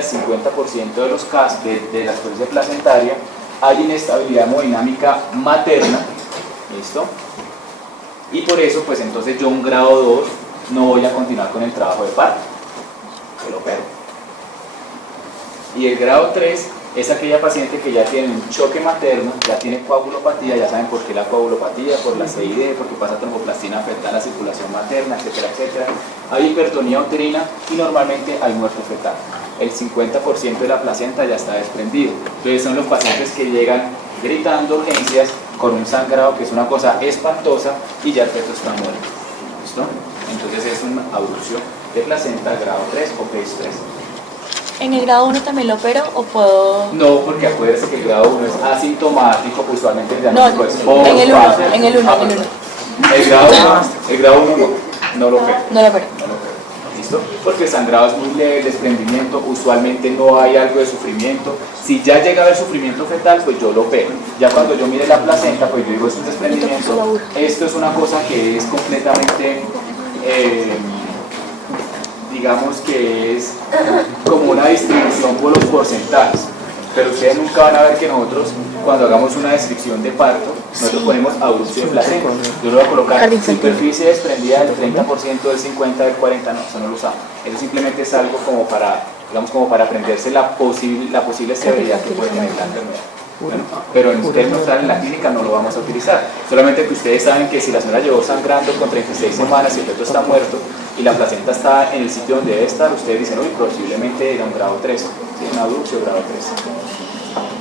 el 50% de los casos de la esclerosis placentaria hay inestabilidad hemodinámica materna, ¿listo? Y por eso, pues entonces yo un grado 2 no voy a continuar con el trabajo de parto, que lo opero. Y el grado 3 es aquella paciente que ya tiene un choque materno, ya tiene coagulopatía, ya saben por qué la coagulopatía, por la CID, porque pasa tromboplastina afecta la circulación materna, etcétera, etcétera. Hay hipertonía uterina y normalmente hay muerte fetal. El 50% de la placenta ya está desprendido. Entonces son los pacientes que llegan gritando urgencias con un sangrado que es una cosa espantosa y ya el feto está muerto. ¿Listo? Entonces es una abducción de placenta grado 3 o phase 3. ¿En el grado 1 también lo opero o puedo...? No, porque acuérdense que el grado 1 es asintomático, pues usualmente el diagnóstico es en el 1, en el 1, en el 1. El grado 1 no lo opero. No lo opero. ¿Listo? Porque el sangrado es muy leve, el desprendimiento, usualmente no hay algo de sufrimiento. Si ya llega a haber sufrimiento fetal, pues yo lo opero. Ya cuando yo mire la placenta, pues yo digo, es un desprendimiento. Esto es una cosa que es completamente... digamos que es como una distribución por los porcentajes, pero ustedes nunca van a ver que nosotros cuando hagamos una descripción de parto, nosotros ponemos abducción de placenta. Yo lo voy a colocar superficie desprendida del 30%, del 50%, del 40%, no, eso no lo usamos. Eso simplemente es algo como para, digamos, como para aprenderse la posible severidad que puede tener la enfermedad. Bueno, pero en términos en la clínica no lo vamos a utilizar, solamente que ustedes saben que si la señora llevó sangrando con 36 semanas y el feto está muerto y la placenta está en el sitio donde debe estar, ustedes dicen, uy, posiblemente era un grado 3, ¿sí? Una abducción grado 3.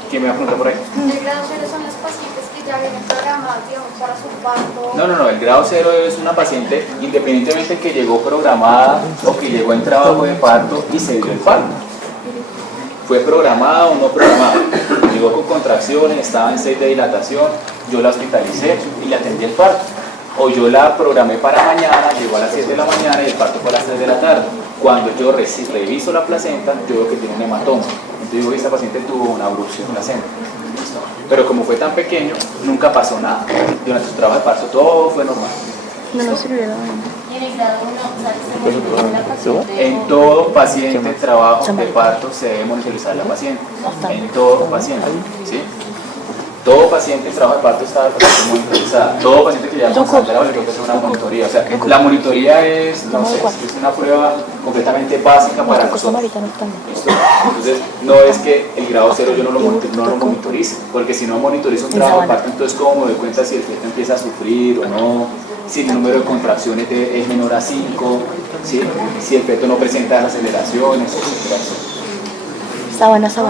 ¿Quién me va a preguntar por ahí? ¿El grado 0 son las pacientes que ya vienen programadas, digamos, para su parto? No, el grado 0 es una paciente independientemente que llegó programada o que llegó en trabajo de parto y se dio el parto. Fue programada o no programada, llegó con contracciones, estaba en 6 de dilatación, yo la hospitalicé y le atendí el parto. O yo la programé para mañana, llegó a las 7 de la mañana y el parto fue a las 3 de la tarde. Cuando yo reviso la placenta, yo veo que tiene un hematoma. Entonces digo que esta paciente tuvo una abducción de placenta. Pero como fue tan pequeño, nunca pasó nada. Durante su trabajo de parto todo fue normal. No nos sirvió la vaina. ¿Y en el grado 1 la paciente? En todo paciente trabajo de parto se debe monitorizar la paciente. En todo paciente, ¿sí? Todo paciente en trabajo de parto está monitorizado. Todo paciente que llega con sangrado le toca hacer una monitoría. O sea, la monitoría es, no sé, es una prueba completamente básica para nosotros. ¿Listo? Entonces, no es que el grado 0 yo no lo monitorice, porque si no monitorizo un trabajo de parto, entonces cómo me doy cuenta si el feto empieza a sufrir o no, si el número de contracciones es menor a 5, ¿sí? Si el feto no presenta las aceleraciones, etc. Sabana, las dos.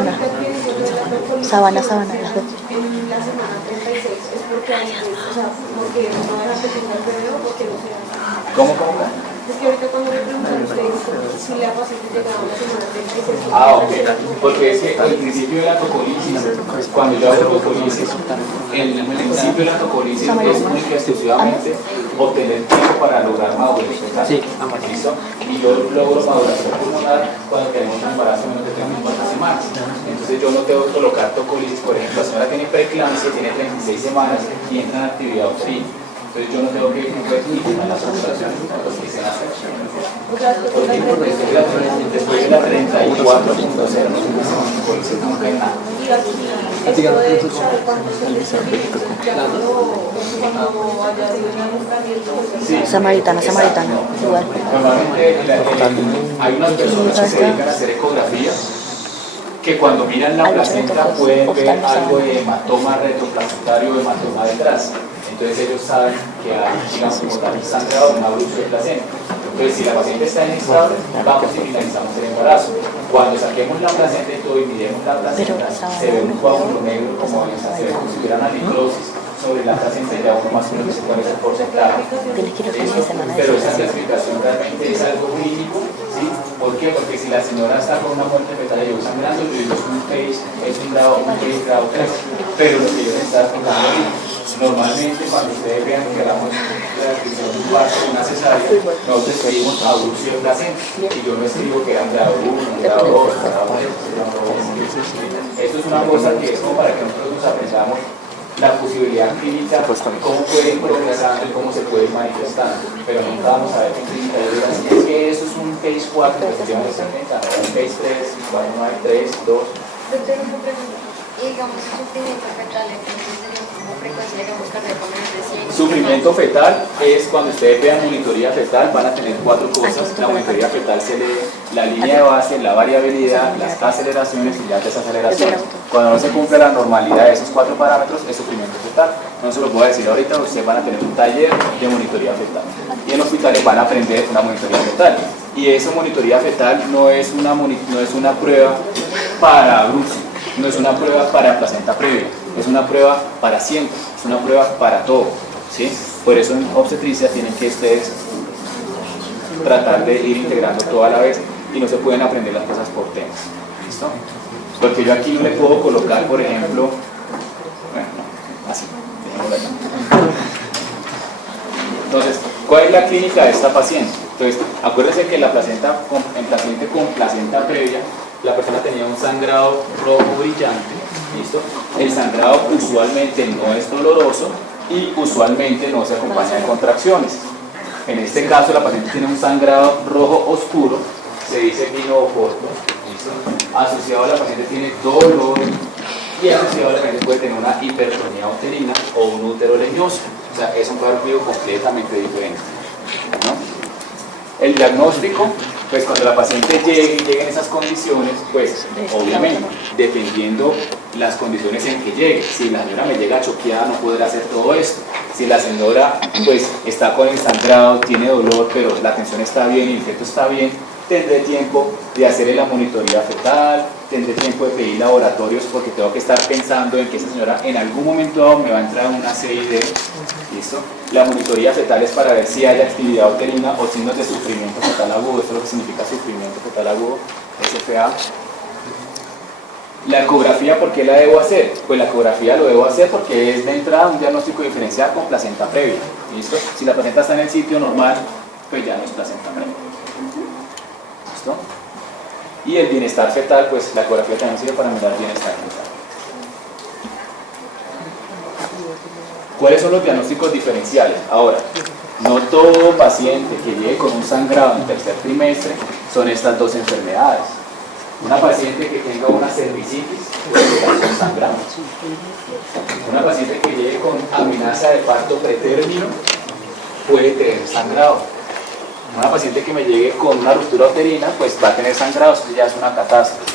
En la semana 36 es porque hay, o sea, porque no dejan de tener el bebé o porque no se dan. ¿Cómo? Es que ahorita cuando le preguntan a ustedes si la paciente llegaba a la semana 36. Ok, porque es que el principio de la tocolisis, cuando yo hago tocolisis, el principio de la tocolisis es única y exclusivamente obtener tiempo para lograr madurez fetal. ¿Listo? Y yo logro maduración pulmonar cuando tenemos un embarazo menos de 34 semanas. Entonces yo no tengo que colocar tocolisis, por ejemplo, la señora tiene preeclampsia, tiene 36 semanas y entra en actividad uterina. Entonces yo no tengo que eliminar las observaciones cuando se dicen hacer. Porque después de la 34.0 no se nunca hay nada. Y aquí, esto de saber cuánto se les cuando haya sido un alumbramiento. Samaritana, igual. Normalmente hay unas personas que se dedican a hacer ecografías que cuando miran la placenta pueden ver algo de hematoma retroplacentario o hematoma detrás. Entonces ellos saben que hay, digamos, como tal sangrado de una abducción de placenta. Entonces si la paciente está inestable, vamos y finalizamos el embarazo. Cuando saquemos la placenta y todo y miremos la placenta, se ve un coágulo negro como si hubiera una necrosis sobre la placenta y ya uno más o menos se puede hacer porcentaje. Pero esa clasificación realmente es algo clínico, ¿sí? ¿Por qué? Porque si la señora está con una muerte fetal y yo sangrando, yo digo es un grado 3, pero lo que yo necesito explicando ahorita. Normalmente cuando ustedes vean que hablamos de la descripción de un parto, una cesárea, nosotros escribimos abducción de placenta y yo no escribo que era un grado 1, un grado 2, un grado 3, un grado 1. Esto es una cosa que es como para que nosotros nos aprendamos la posibilidad clínica, cómo puede ir progresando y cómo se puede ir manifestando, pero nunca vamos a ver en clínica. Es que eso es un phase 4 que se llama un phase 3, no hay 3, 2. Yo tengo una pregunta. Y digamos, el sufrimiento fetal, entonces sería como frecuencia, digamos, cardíaca menos de 100. Sufrimiento fetal es cuando ustedes vean monitoría fetal, van a tener 4 cosas. La monitoría fetal se lee la línea de base, la variabilidad, las aceleraciones y las desaceleraciones. Cuando no se cumple la normalidad de esos 4 parámetros, es sufrimiento fetal. No se lo puedo decir ahorita, ustedes van a tener un taller de monitoría fetal. Y en hospitales van a aprender una monitoría fetal. Y esa monitoría fetal no es una prueba para bruxismo. No es una prueba para placenta previa, es una prueba para siempre, es una prueba para todo, ¿sí? Por eso en obstetricia tienen que ustedes tratar de ir integrando todo a la vez y no se pueden aprender las cosas por temas, ¿listo? Porque yo aquí no le puedo colocar, por ejemplo, bueno, no, así, dejémoslo acá. Entonces, ¿cuál es la clínica de esta paciente? Entonces, acuérdense que en paciente con placenta previa, la persona tenía un sangrado rojo brillante, ¿listo? El sangrado usualmente no es doloroso y usualmente no se acompaña de contracciones. En este caso la paciente tiene un sangrado rojo oscuro, se dice vino corto, ¿listo? Asociado a la paciente tiene dolor y asociado a la paciente puede tener una hipertonía uterina o un útero leñoso. O sea, es un cuadro completamente diferente, ¿no? El diagnóstico, pues cuando la paciente llegue en esas condiciones, pues obviamente, dependiendo las condiciones en que llegue, si la señora me llega choqueada no podrá hacer todo esto, si la señora pues está con el sangrado, tiene dolor, pero la tensión está bien, el infecto está bien, tendré tiempo de hacerle la monitoría fetal, tendré tiempo de pedir laboratorios porque tengo que estar pensando en que esa señora en algún momento dado me va a entrar una CID, ¿listo? La monitoría fetal es para ver si hay actividad uterina o signos de sufrimiento fetal agudo, esto es lo que significa sufrimiento fetal agudo, SFA. La ecografía, ¿por qué la debo hacer? Pues la ecografía lo debo hacer porque es de entrada un diagnóstico diferencial con placenta previa, ¿listo? Si la placenta está en el sitio normal, pues ya no es placenta previa. ¿Listo? Y el bienestar fetal, pues la ecografía también sirve para mirar bienestar fetal. ¿Cuáles son los diagnósticos diferenciales? Ahora, no todo paciente que llegue con un sangrado en tercer trimestre son estas dos enfermedades. Una paciente que tenga una cervicitis puede llegar con sangrado. Una paciente que llegue con amenaza de parto pretérmino puede tener sangrado. Una paciente que me llegue con una ruptura uterina, pues va a tener sangrado, eso ya es una catástrofe.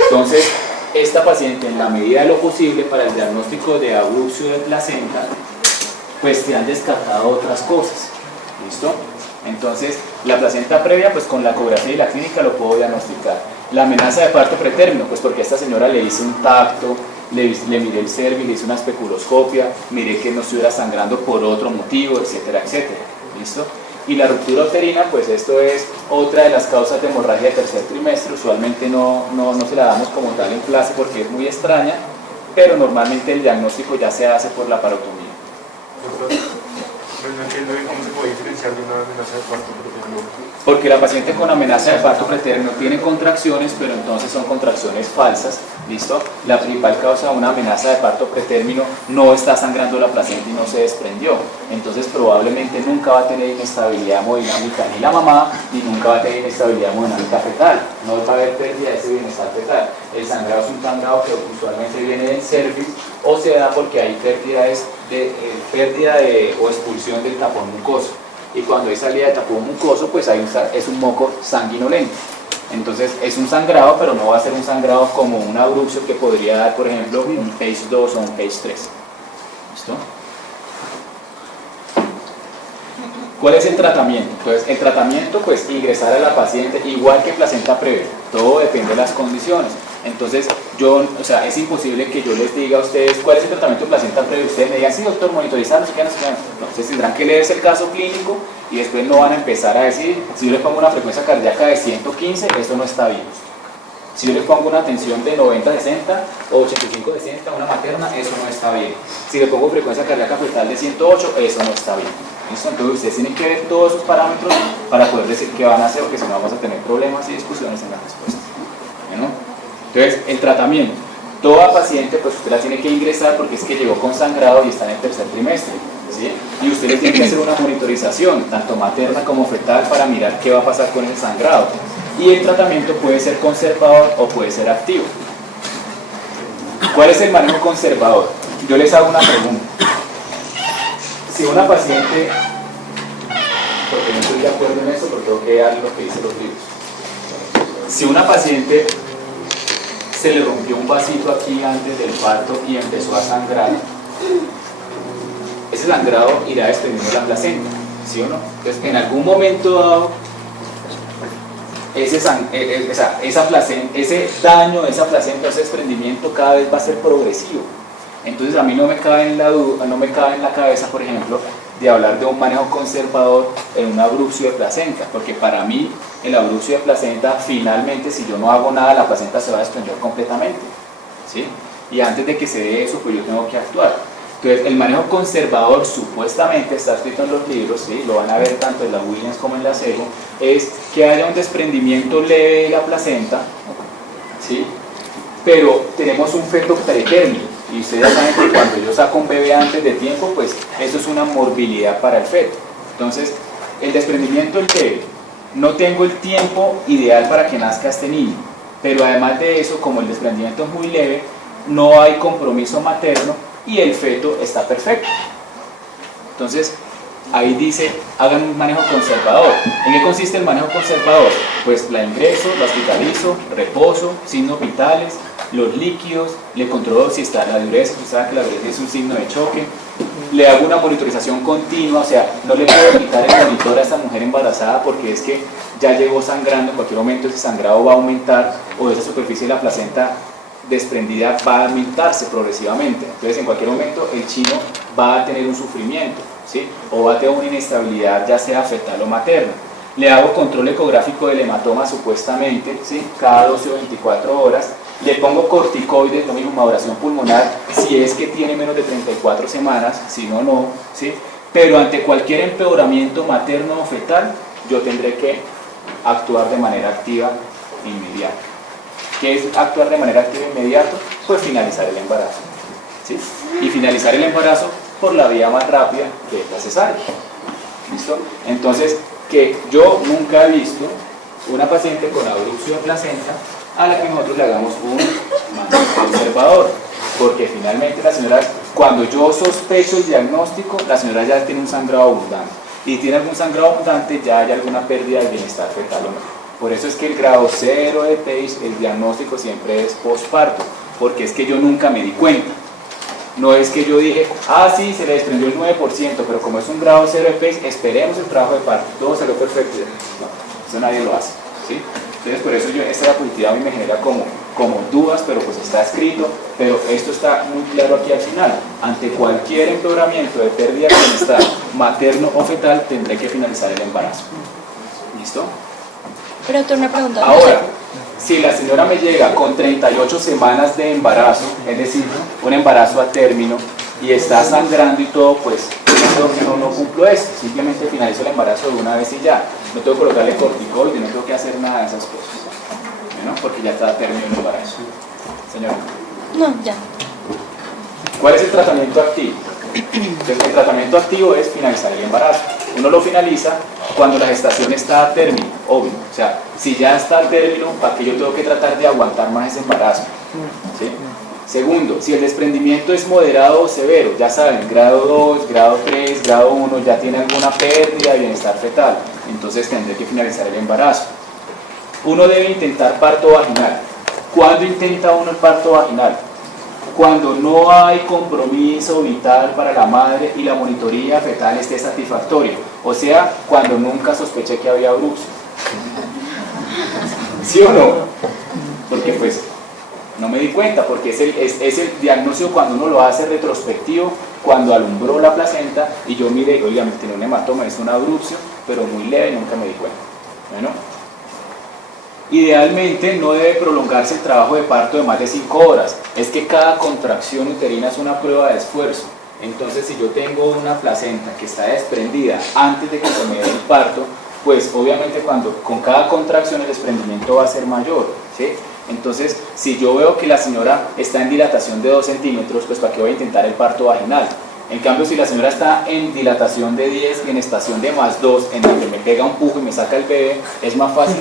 Entonces, esta paciente, en la medida de lo posible, para el diagnóstico de abruxio de placenta, pues se han descartado otras cosas. ¿Listo? Entonces, la placenta previa, pues con la ecografía y la clínica lo puedo diagnosticar. La amenaza de parto pretérmino, pues porque a esta señora le hice un tacto, le miré el cervix, le hice una especuloscopia, miré que no estuviera sangrando por otro motivo, etcétera, etcétera. ¿Listo? Y la ruptura uterina, pues esto es otra de las causas de hemorragia de tercer trimestre. Usualmente no se la damos como tal en clase porque es muy extraña, pero normalmente el diagnóstico ya se hace por la parotomía. Doctor, no entiendo bien cómo se puede diferenciar de una amenaza de parto pretérmino. Porque la paciente con amenaza de parto pretérmino tiene contracciones, pero entonces son contracciones falsas, ¿listo? La principal causa de una amenaza de parto pretérmino no está sangrando la placenta y no se desprendió. Entonces probablemente nunca va a tener inestabilidad hemodinámica ni la mamá, ni nunca va a tener inestabilidad hemodinámica fetal. No va a haber pérdida de ese bienestar fetal. El sangrado es un sangrado que usualmente viene del cervix o se da porque hay pérdida o expulsión del tapón mucoso. Y cuando hay salida de tapón mucoso, pues es un moco sanguinolento. Entonces es un sangrado, pero no va a ser un sangrado como un abruxio que podría dar, por ejemplo, un phase 2 o un phase 3. ¿Listo? ¿Cuál es el tratamiento? Entonces, el tratamiento, pues ingresar a la paciente igual que placenta previa. Todo depende de las condiciones. Entonces, es imposible que yo les diga a ustedes cuál es el tratamiento de placenta previa. Ustedes me digan, sí, doctor, monitorizar, no sé qué, no sé qué. Entonces, tendrán que leerse el caso clínico y después no van a empezar a decir, si yo les pongo una frecuencia cardíaca de 115, eso no está bien. Si yo les pongo una tensión de 90-60 o 85-60, una materna, eso no está bien. Si le pongo frecuencia cardíaca fetal de 108, eso no está bien. ¿Listo? Entonces ustedes tienen que ver todos esos parámetros para poder decir qué van a hacer, porque si no vamos a tener problemas y discusiones en la respuesta. ¿No? Entonces, el tratamiento. Toda paciente, pues usted la tiene que ingresar porque es que llegó con sangrado y está en el tercer trimestre, ¿sí? Y usted le tiene que hacer una monitorización, tanto materna como fetal, para mirar qué va a pasar con el sangrado. Y el tratamiento puede ser conservador o puede ser activo. ¿Cuál es el manejo conservador? Yo les hago una pregunta. Si una paciente, porque no estoy de acuerdo en eso, porque tengo que dar lo que dicen los libros. Si una paciente se le rompió un vasito aquí antes del parto y empezó a sangrar, ese sangrado irá desprendiendo la placenta, ¿sí o no? Entonces, en algún momento dado, ese daño, esa placenta, ese desprendimiento cada vez va a ser progresivo. Entonces a mí no me cabe en la cabeza, por ejemplo, de hablar de un manejo conservador en un abrupcio de placenta, porque para mí el abrupcio de placenta, finalmente, si yo no hago nada, la placenta se va a desprender completamente, ¿sí? Y antes de que se dé eso, pues yo tengo que actuar. Entonces, el manejo conservador, supuestamente, está escrito en los libros, ¿sí? Lo van a ver tanto en la Williams como en la Sego, es que haya un desprendimiento leve de la placenta, ¿sí? Pero tenemos un feto pretérmino, y ustedes ya saben que cuando yo saco un bebé antes de tiempo, pues eso es una morbilidad para el feto. Entonces, el desprendimiento es leve. No tengo el tiempo ideal para que nazca este niño, pero además de eso, como el desprendimiento es muy leve, no hay compromiso materno y el feto está perfecto. Entonces, ahí dice, hagan un manejo conservador. ¿En qué consiste el manejo conservador? Pues la ingreso, la hospitalizo, reposo, signos vitales, los líquidos, le controlo si está la diuresis, usted sabe que la diuresis es un signo de choque, le hago una monitorización continua, o sea, no le puedo quitar el monitor a esta mujer embarazada porque es que ya llegó sangrando, en cualquier momento ese sangrado va a aumentar o esa superficie de la placenta desprendida va a aumentarse progresivamente. Entonces en cualquier momento el chino va a tener un sufrimiento, ¿sí? O va a tener una inestabilidad ya sea fetal o materna. Le hago control ecográfico del hematoma supuestamente, ¿sí? Cada 12 o 24 horas. Le pongo corticoides, lo mismo, maduración pulmonar, si es que tiene menos de 34 semanas, si no, no, ¿sí? Pero ante cualquier empeoramiento materno o fetal, yo tendré que actuar de manera activa e inmediata. ¿Qué es actuar de manera activa e inmediata? Pues finalizar el embarazo, ¿sí? Y finalizar el embarazo por la vía más rápida, que es la cesárea. ¿Listo? Entonces, que yo nunca he visto una paciente con abrupcio de placenta a la que nosotros le hagamos un manejo conservador, porque finalmente la señora, cuando yo sospecho el diagnóstico, la señora ya tiene un sangrado abundante, y tiene algún sangrado abundante, ya hay alguna pérdida de bienestar fetal o no. Por eso es que el grado 0 de PACE, el diagnóstico siempre es posparto, porque es que yo nunca me di cuenta. No es que yo dije, sí, se le desprendió el 9%, pero como es un grado 0 de PACE, esperemos el trabajo de parto, todo salió perfecto. No, eso nadie lo hace, ¿sí? Entonces por eso esta diapositiva a mí me genera como dudas, pero pues está escrito, pero esto está muy claro aquí al final. Ante cualquier empeoramiento de pérdida de bienestar materno o fetal, tendré que finalizar el embarazo. ¿Listo? Pero tú una pregunta. Ahora, si la señora me llega con 38 semanas de embarazo, es decir, un embarazo a término, y está sangrando y todo, pues no cumplo esto, simplemente finalizo el embarazo de una vez y ya. No tengo que colocarle corticoide, no tengo que hacer nada de esas cosas, ¿no? Porque ya está a término el embarazo. Señora. No, ya. ¿Cuál es el tratamiento activo? Entonces, el tratamiento activo es finalizar el embarazo. Uno lo finaliza cuando la gestación está a término, obvio. O sea, si ya está al término, ¿para qué yo tengo que tratar de aguantar más ese embarazo? ¿Sí? Segundo, si el desprendimiento es moderado o severo, ya saben, grado 2, grado 3, grado 1, ya tiene alguna pérdida de bienestar fetal, entonces tendré que finalizar el embarazo. Uno debe intentar parto vaginal. ¿Cuándo intenta uno el parto vaginal? Cuando no hay compromiso vital para la madre y la monitoría fetal esté satisfactoria, o sea, cuando nunca sospeché que había abrupcio. ¿Sí o no? Porque pues no me di cuenta, porque es el diagnóstico cuando uno lo hace retrospectivo, cuando alumbró la placenta y yo miré, oiga, me tiene un hematoma, es un abrupcio, pero muy leve y nunca me di cuenta. Bueno, idealmente no debe prolongarse el trabajo de parto de más de 5 horas. Es que cada contracción uterina es una prueba de esfuerzo. Entonces, si yo tengo una placenta que está desprendida antes de que se me dé el parto, pues obviamente con cada contracción el desprendimiento va a ser mayor, ¿sí? Entonces, si yo veo que la señora está en dilatación de 2 centímetros, pues ¿para qué voy a intentar el parto vaginal? En cambio, si la señora está en dilatación de 10 y en estación de +2, en donde me pega un pujo y me saca el bebé, es más fácil